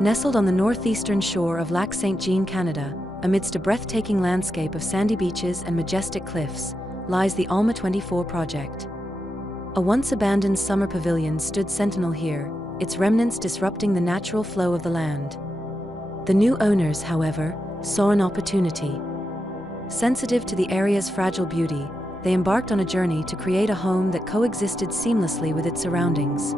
Nestled on the northeastern shore of Lac-Saint-Jean, Canada, amidst a breathtaking landscape of sandy beaches and majestic cliffs, lies the Alma 24 project. A once-abandoned summer pavilion stood sentinel here, its remnants disrupting the natural flow of the land. The new owners, however, saw an opportunity. Sensitive to the area's fragile beauty, they embarked on a journey to create a home that coexisted seamlessly with its surroundings.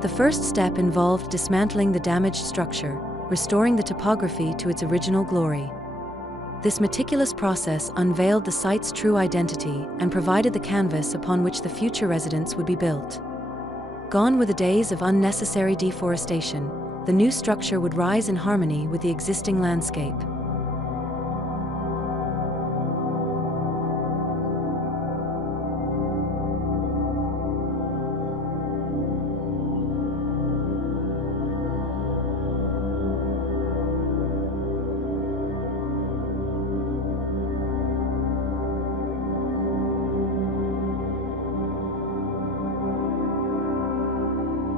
The first step involved dismantling the damaged structure, restoring the topography to its original glory. This meticulous process unveiled the site's true identity and provided the canvas upon which the future residents would be built. Gone were the days of unnecessary deforestation, the new structure would rise in harmony with the existing landscape.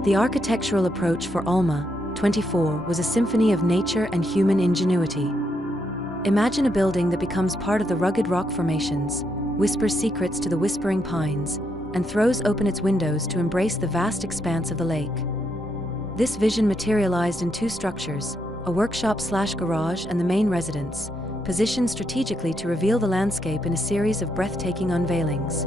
The architectural approach for Alma 24 was a symphony of nature and human ingenuity. Imagine a building that becomes part of the rugged rock formations, whispers secrets to the whispering pines, and throws open its windows to embrace the vast expanse of the lake. This vision materialized in two structures, a workshop/garage and the main residence, positioned strategically to reveal the landscape in a series of breathtaking unveilings.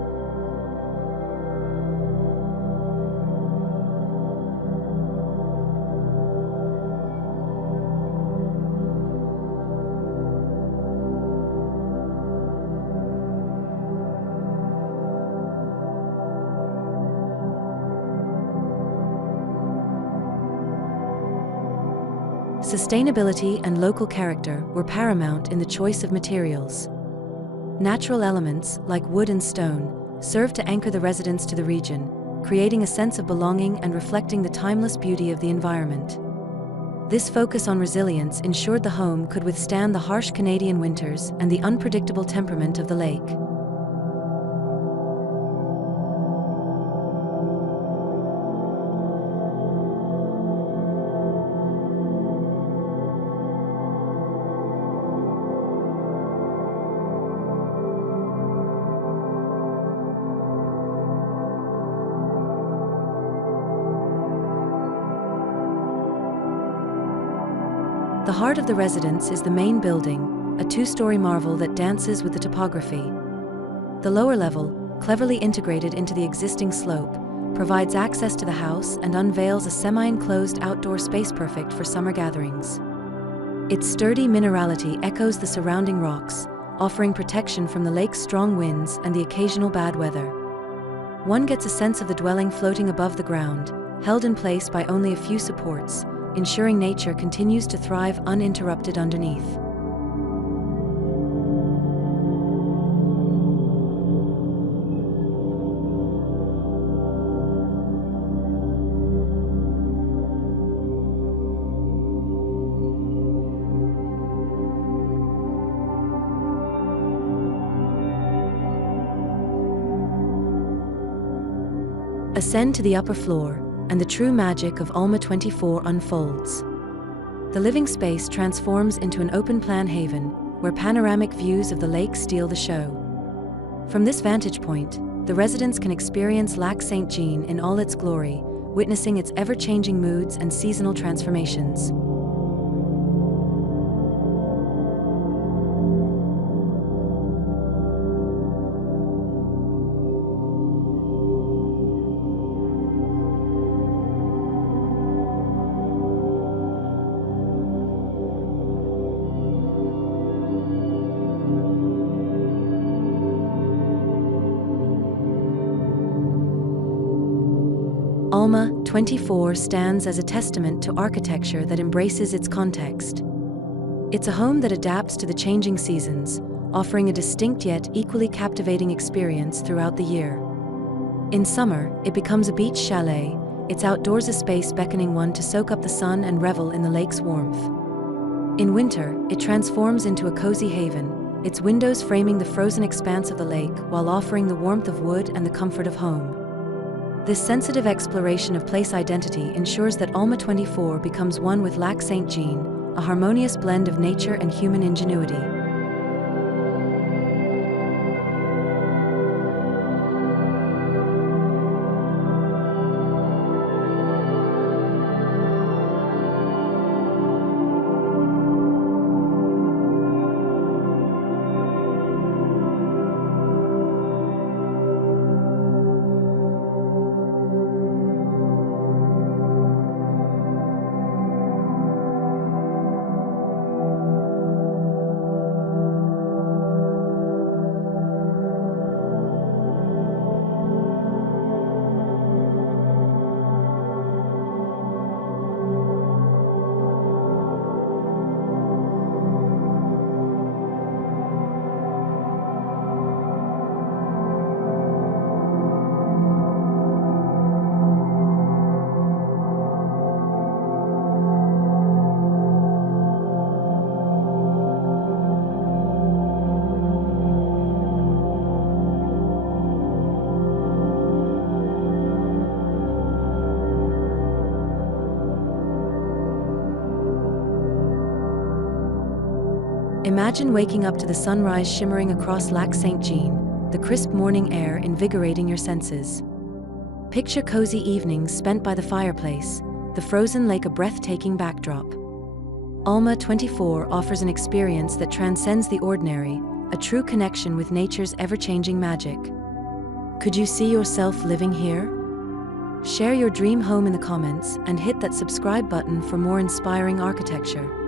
Sustainability and local character were paramount in the choice of materials. Natural elements, like wood and stone, served to anchor the residents to the region, creating a sense of belonging and reflecting the timeless beauty of the environment. This focus on resilience ensured the home could withstand the harsh Canadian winters and the unpredictable temperament of the lake. The heart of the residence is the main building, a two-story marvel that dances with the topography. The lower level, cleverly integrated into the existing slope, provides access to the house and unveils a semi-enclosed outdoor space perfect for summer gatherings. Its sturdy minerality echoes the surrounding rocks, offering protection from the lake's strong winds and the occasional bad weather. One gets a sense of the dwelling floating above the ground, held in place by only a few supports, ensuring nature continues to thrive uninterrupted underneath. Ascend to the upper floor, and the true magic of Alma 24 unfolds. The living space transforms into an open-plan haven, where panoramic views of the lake steal the show. From this vantage point, the residents can experience Lac-Saint-Jean in all its glory, witnessing its ever-changing moods and seasonal transformations. Alma 24 stands as a testament to architecture that embraces its context. It's a home that adapts to the changing seasons, offering a distinct yet equally captivating experience throughout the year. In summer, it becomes a beach chalet, its outdoors a space beckoning one to soak up the sun and revel in the lake's warmth. In winter, it transforms into a cozy haven, its windows framing the frozen expanse of the lake while offering the warmth of wood and the comfort of home. This sensitive exploration of place identity ensures that Alma 24 becomes one with Lac-Saint-Jean, a harmonious blend of nature and human ingenuity. Imagine waking up to the sunrise shimmering across Lac-Saint-Jean, the crisp morning air invigorating your senses. Picture cozy evenings spent by the fireplace, the frozen lake a breathtaking backdrop. Alma 24 offers an experience that transcends the ordinary, a true connection with nature's ever-changing magic. Could you see yourself living here? Share your dream home in the comments and hit that subscribe button for more inspiring architecture.